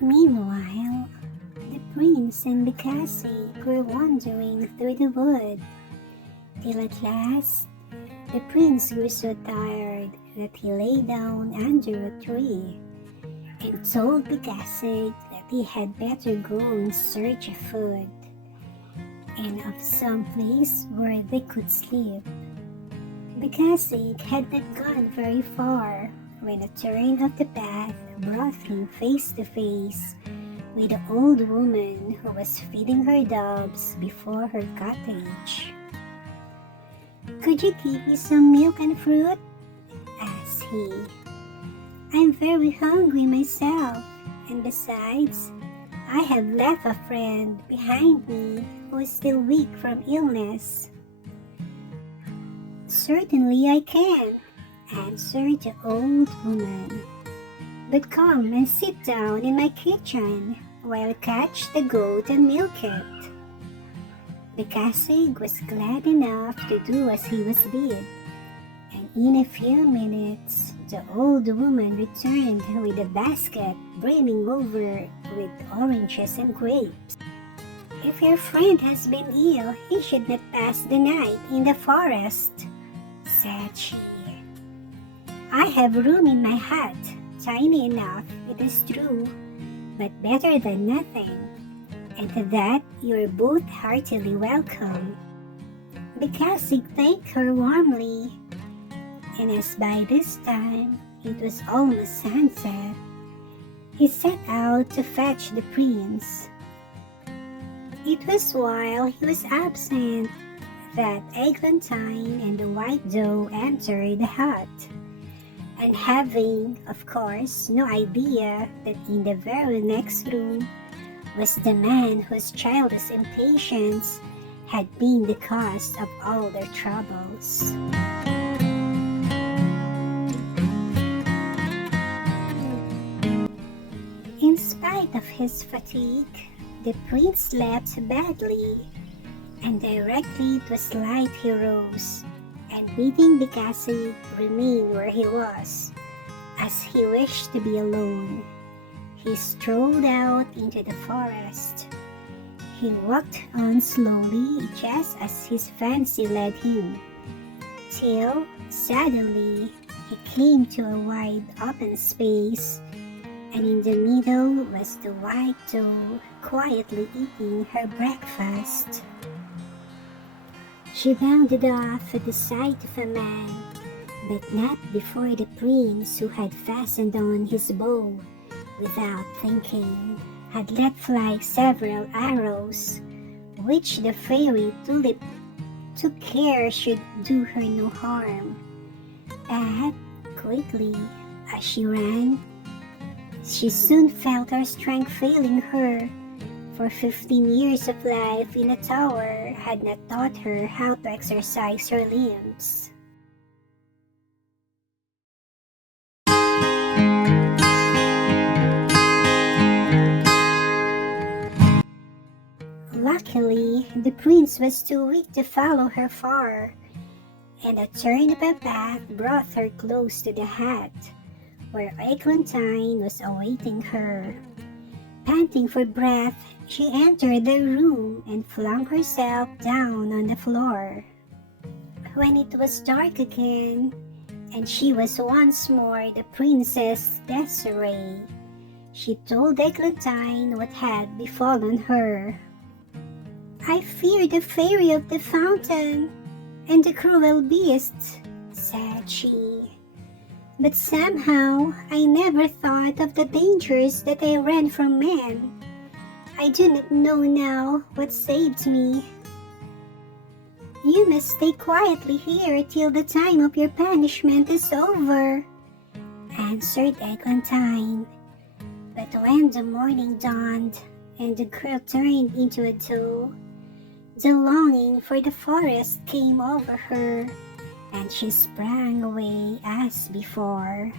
Meanwhile, the prince and the cassie were wandering through the wood, till at last the prince grew so tired that he lay down under a tree and told the cassie that he had better go in search of food and of some place where they could sleep. The cassie had not gone very far when a turn of the path brought him face to face with the old woman who was feeding her doves before her cottage. "Could you give me some milk and fruit?" asked he. "I'm very hungry myself, and besides, I have left a friend behind me who is still weak from illness." "Certainly I can," answered the old woman. "But come and sit down in my kitchen while I catch the goat and milk it." The cassie was glad enough to do as he was bid, and in a few minutes the old woman returned with a basket brimming over with oranges and grapes. "If your friend has been ill, he should not pass the night in the forest," said she. "I have room in my hut, tiny enough, it is true, but better than nothing, and to that you are both heartily welcome." The cassie thanked her warmly, and as by this time it was almost sunset, he set out to fetch the prince. It was while he was absent that Eglantine and the white doe entered the hut, and having, of course, no idea that in the very next room was the man whose childish impatience had been the cause of all their troubles. In spite of his fatigue, the prince slept badly, and directly it was light he rose, and bidding the cassie remain where he was, as he wished to be alone, he strolled out into the forest. He walked on slowly just as his fancy led him, till suddenly he came to a wide open space, and in the middle was the white doe quietly eating her breakfast. She bounded off at the sight of a man, but not before the prince, who had fastened on his bow without thinking, had let fly several arrows, which the fairy Tulip took care should do her no harm. But quickly, as she ran, she soon felt her strength failing her, for 15 years of life in a tower had not taught her how to exercise her limbs. Luckily, the prince was too weak to follow her far, and a turn of a path brought her close to the hut, where Eglantine was awaiting her. Panting for breath, she entered the room and flung herself down on the floor. When it was dark again, and she was once more the Princess Desiree, she told Eglantine what had befallen her. "I fear the fairy of the fountain and the cruel beasts," said she. "But somehow I never thought of the dangers that I ran from men. I do not know now what saved me." "You must stay quietly here till the time of your punishment is over," answered Eglantine. But when the morning dawned and the girl turned into a doe, the longing for the forest came over her, and she sprang away as before.